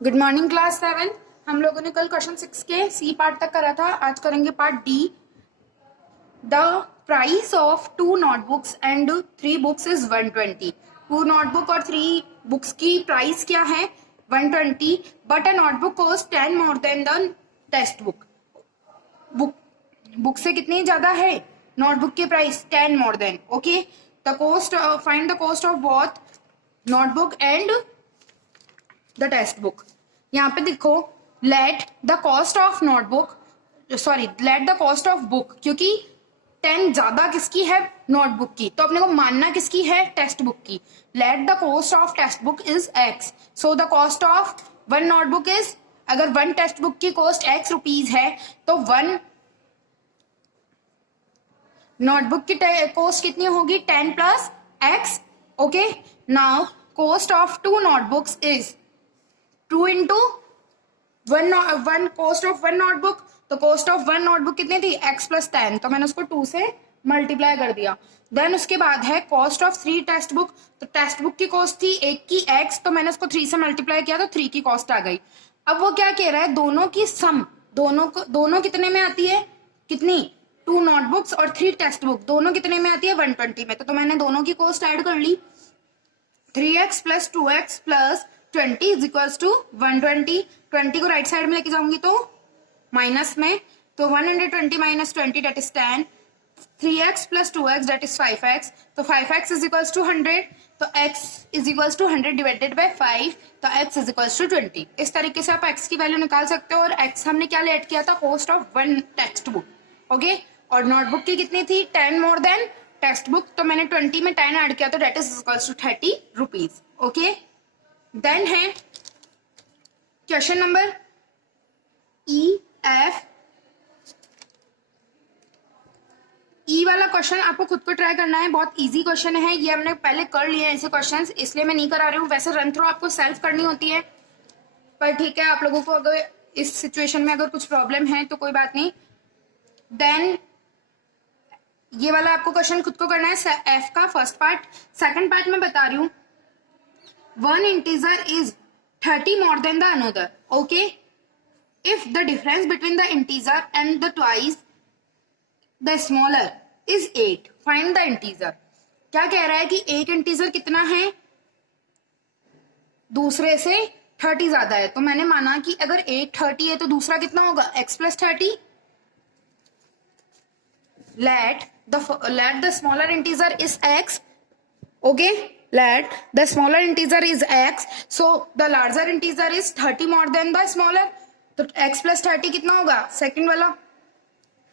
Good morning class 7। हम लोगों ने कल क्वेश्चन 6 के सी पार्ट तक करा था। आज करेंगे part D. The price of 2 notebooks and 3 books is 120। 2 notebook और 3 बुक्स की प्राइस क्या है? 120। But a notebook cost 10 more than the textbook. Book से कितनी ज्यादा है? नोटबुक की price 10 more than. Okay, the cost, find the cost of both notebook and the textbook. यहाँ पे देखो, let the cost of notebook, sorry late the cost of book, क्योंकि 10 ज्यादा किसकी है? नोटबुक की, तो अपने को मानना किसकी है? टेक्स्ट बुक की। Late the cost of text book is x, so the cost of one notebook is, अगर वन टेक्स्ट बुक की कॉस्ट एक्स रुपीज है तो वन नोटबुक की कॉस्ट कितनी होगी? 10 plus x. Okay, now cost of 2 notebooks is 2 into one cost of one notebook. तो cost of one notebook कितनी थी? x प्लस 10, तो मैंने उसको 2 से मल्टीप्लाई कर दिया। देन उसके बाद है कॉस्ट ऑफ 3 टेक्स्ट बुक। तो टेक्स्ट बुक की कॉस्ट थी एक की x, तो मैंने उसको 3 से मल्टीप्लाई किया तो 3 की कॉस्ट आ गई। अब वो क्या कह रहा है? दोनों की सम, दोनों कितने में आती है? कितनी? 2 नोटबुक्स और 3 टेक्स्ट बुक दोनों कितने में आती है? 120 में। तो मैंने दोनों की कॉस्ट ऐड कर ली। 3x plus 2x plus 20 is equals to 120। 20 को राइट साइड में लेके जाऊंगी तो माइनस में, तो 120 minus 20 that is 10। 3x plus 2x that is 5x, तो 5x इज इक्वल्स टू 100। तो x is equals to 100 divided by 5, तो x इज इक्वल्स टू 20। इस तरीके से आप x की वैल्यू निकाल सकते हो। और x हमने क्या लेट किया था? Cost of one text book. Okay, और नोटबुक की कितनी थी? 10 मोर देन टेक्स्ट बुक, तो मैंने 20 में 10 ऐड किया तो that is equals to 30 rupees. Okay, then है क्वेश्चन नंबर EF। ई वाला क्वेश्चन आपको खुद को ट्राई करना है, बहुत इजी क्वेश्चन है। ये हमने पहले कर लिए हैं ऐसे क्वेश्चंस, इसलिए मैं नहीं करा रही हूँ। वैसे रन थ्रू आपको सेल्फ करनी होती है, पर ठीक है, आप लोगों को अगर इस सिचुएशन में अगर कुछ प्रॉब्लम है तो कोई बात नहीं। देन ये वाला आपको क्वेश्चन खुद को करना है, एफ का फर्स्ट पार्ट। सेकंड पार्ट में बता रही हूँ, one integer is 30 more than the another. Okay, if the difference between the integer and the twice the smaller is 8, find the integer. क्या कह रहा है कि एक इंटीजर कितना है? दूसरे से 30 ज्यादा है। तो मैंने माना कि अगर एक 30 है तो दूसरा कितना होगा? x plus 30। let the smaller integer is x. Okay, let the smaller integer is x, so the larger integer is 30 more than the smaller, तो x plus 30 कितना होगा? सेकंड वाला।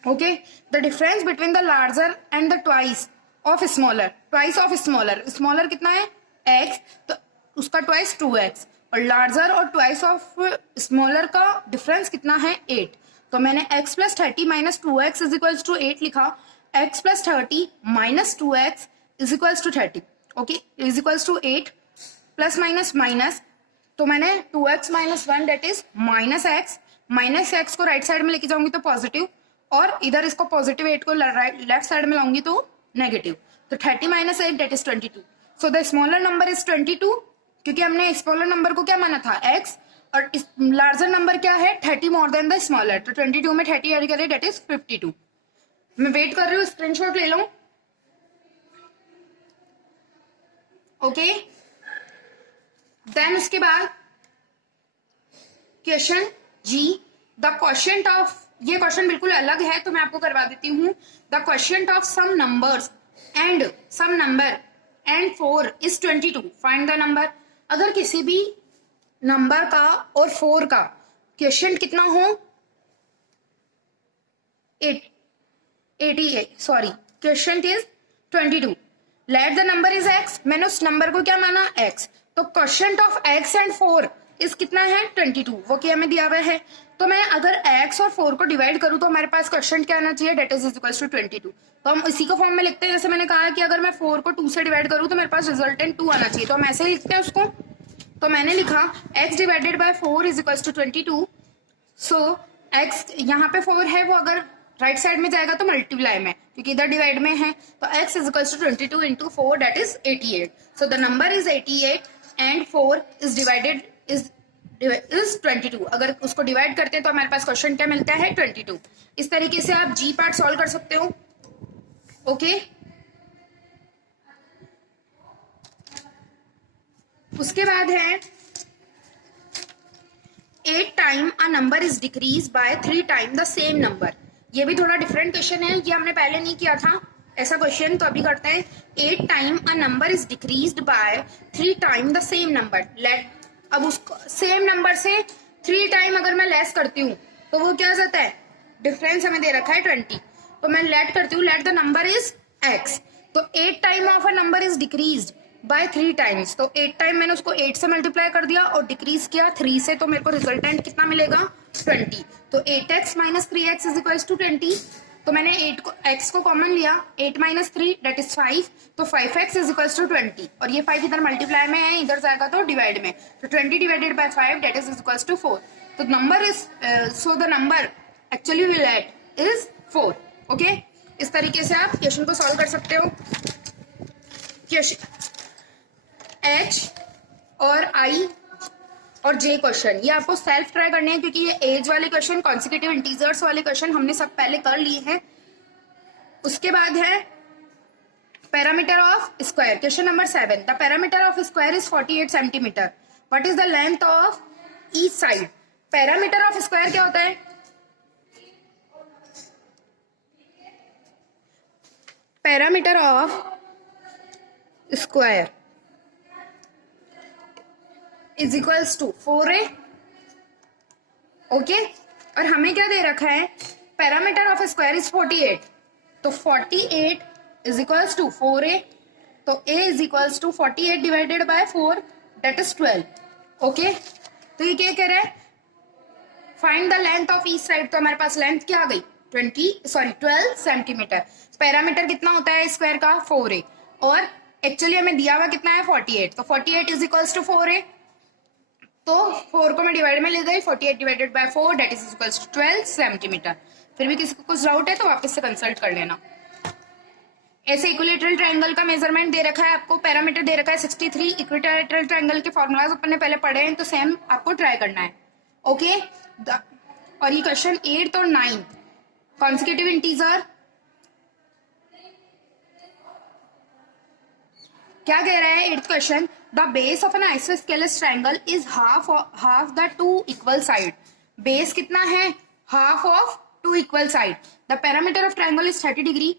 Okay, the difference between the larger and the twice of smaller, twice of smaller, smaller कितना है? x, तो उसका twice 2x, और larger और ट्वाइस ऑफ स्मॉलर का डिफरेंस कितना है? 8। तो मैंने x plus 30 minus 2x is equals to 8 लिखा। x plus 30 minus 2x is equals to 30। Okay, is equals to 8 plus minus minus, तो मैंने 2x minus 1 that is minus x. Minus x को right side में लेके जाऊंगी तो positive, और इधर इसको पॉजिटिव 8 को लेफ्ट साइड में लाऊंगी तो नेगेटिव। तो 30 minus 8 that is 22। So the smaller number is 22, क्योंकि हमने स्मॉलर नंबर को क्या माना था? x, और लार्जर नंबर क्या है? 30 मोर देन द स्मॉलर, तो 22 में 30 ऐड करें डेट इज 52। मैं वेट कर रही हूँ, स्क्रीनशॉट ले लो। ओके, देन उसके बाद question G, the question of, ये क्वेश्चन बिल्कुल अलग है तो मैं आपको करवा देती हूँ। The question of sum numbers and 4 is 22, find the number. अगर किसी भी नंबर का और 4 का क्वेश्चन कितना हो? 88, sorry, question is 22। Let the number is x, मैंने उस नंबर को क्या माना? x, तो क्वेश्चन ऑफ x एंड 4 इस कितना है? 22, वो क्या हमें दिया हुआ है। तो मैं अगर x और 4 को डिवाइड करूं तो हमारे पास क्वेश्चन क्या आना चाहिए? That is equals to 22। तो हम इसी को फॉर्म में लिखते हैं, जैसे मैंने कहा कि अगर मैं 4 को 2 से डिवाइड करूं तो मेरे पास रिजल्टेंट 2 आना चाहिए, तो हम ऐसे ही लिखते हैं उसको। तो मैंने लिखा x divided by 4 is equals to 22। So x यहाँ पे 4 है, वो अगर राइट साइड में जाएगा तो मल्टीप्लाई में, क्योंकि इधर डिवाइड में है, तो x is equals to 22 into 4 that is 88। So the number is 88 and 4 is divided is is 22। अगर उसको डिवाइड करते हैं तो हमारे पास क्वेश्चन क्या मिलता है 22। इस तरीके से आप जी पार्ट सॉल्व कर सकते हो। ओके उसके बाद है 8 time a number is decrease by 3 time the same number. ये भी थोड़ा डिफरेंट क्वेश्चन है, ये हमने पहले नहीं किया था ऐसा क्वेश्चन, तो अभी करते हैं। 8 time a number is decreased by 3 time the same number. Let, अब उसको सेम नंबर से 3 टाइम अगर मैं लेस करती हूँ तो वो क्या जाता है, डिफरेंस हमें दे रखा है 20, तो मैं लेट करती हूँ, let the number is x। तो 8 time of a number is decreased by 3 times, तो 8 टाइम मैंने उसको 8 से मल्टीप्लाई कर दिया और डिक्रीज किया 3 से, तो मेरे को रिजल्टेंट कितना मिलेगा 20। तो 8x minus 3x is equal to 20। तो मैंने 8 को x को कॉमन लिया, 8 माइनस 3 दैट इज 5, तो 5x इज इक्वल टू 20, और ये 5 इधर मल्टीप्लाई में है, इधर जाएगा तो डिवाइड में, तो 20 divided by 5 that is equal to 4। तो number is so the number actually we let is 4। Okay इस तरीके से आप क्वेश्चन को सॉल्व कर सकते हो। H और I और J क्वेश्चन ये आपको सेल्फ ट्राई करने हैं, क्योंकि ये एज वाले क्वेश्चन, कॉन्सिक्यूटिव इंटीजर्स वाले क्वेश्चन हमने सब पहले कर लिए हैं। उसके बाद है parameter of square, question number 7। The parameter of square is 48 centimetre. What is the length of each side. Parameter of square क्या होता है, parameter of square is equals to 4a। Okay और हमें क्या दे रखा है, पैरामीटर ऑफ स्क्वायर इज 48, तो 48 is equals to 4a, तो a is equals to 48 divided by 4 that is 12। Okay तो ये क्या कह रहा है, find the length of each side, तो हमारे पास लेंथ क्या आ गई 12 सेंटीमीटर। पैरामीटर कितना होता है स्क्वायर का 4a, और एक्चुअली हमें दिया हुआ कितना है 48, तो 48 इज इक्वल्स टू 4a, तो 4 को मैं डिवाइड में ले गई, 48 divided by 4 that is equals to 12 centimetre. फिर भी किसी को कुछ डाउट है तो वापस से कंसल्ट कर लेना। ऐसे इक्विलैटरल ट्रायंगल का मेजरमेंट दे रखा है आपको, पैरामीटर दे रखा है 63। इक्विलैटरल ट्रायंगल के फॉर्मूलाज अपन ने पहले पढ़े हैं, तो सेम आपको ट्राई करना है। ओके और ये क्वेश्चन 8 और 9 कॉन्सिक्यूटिव इंटीजर क्या कह रहा है 8th question, the base of an isosceles triangle is half the two equal side. Base कितना है, half of two equal side. The parameter of triangle is 30 degree.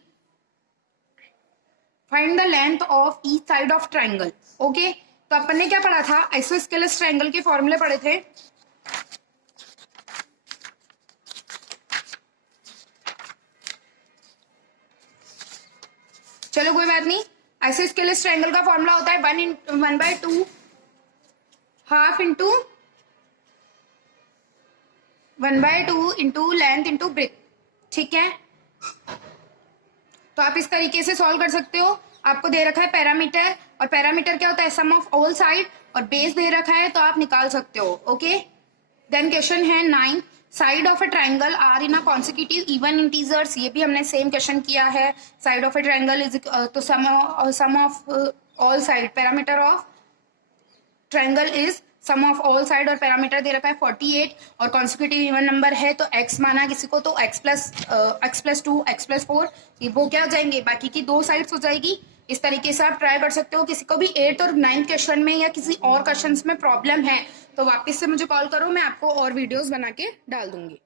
Find the length of each side of triangle. Okay तो अपन ने क्या पढ़ा था, isosceles triangle के फॉर्मूले पढ़े थे। चलो कोई बात नहीं, आइसोस्केलस ट्रायंगल का फॉर्मूला होता है 1/2 half into 1/2 into length into breadth. ठीक है तो आप इस तरीके से सॉल्व कर सकते हो। आपको दे रखा है पैरामीटर, और पैरामीटर क्या होता है सम ऑफ ऑल साइड, और बेस दे रखा है तो आप निकाल सकते हो। ओके देन क्वेश्चन है 9, side of a triangle are in a consecutive even integers. ये भी हमने सेम क्वेश्चन किया है। Side of a triangle is तो sum of all side, parameter of triangle is sum of all side, और perimeter दे रखा है 48, और कॉन्सिक्यूटिव इवन नंबर है तो x माना किसी को, तो x प्लस 2 x प्लस 4 वो क्या हो जाएंगे, बाकी की 2 साइड्स हो जाएगी। इस तरीके से आप ट्राई कर सकते हो। किसी को भी 8th और 9th क्वेश्चन में या किसी और क्वेश्चन में प्रॉब्लम है तो वापस से मुझे कॉल करो, मैं आपको और वीडियोस बना के डाल दूंगी।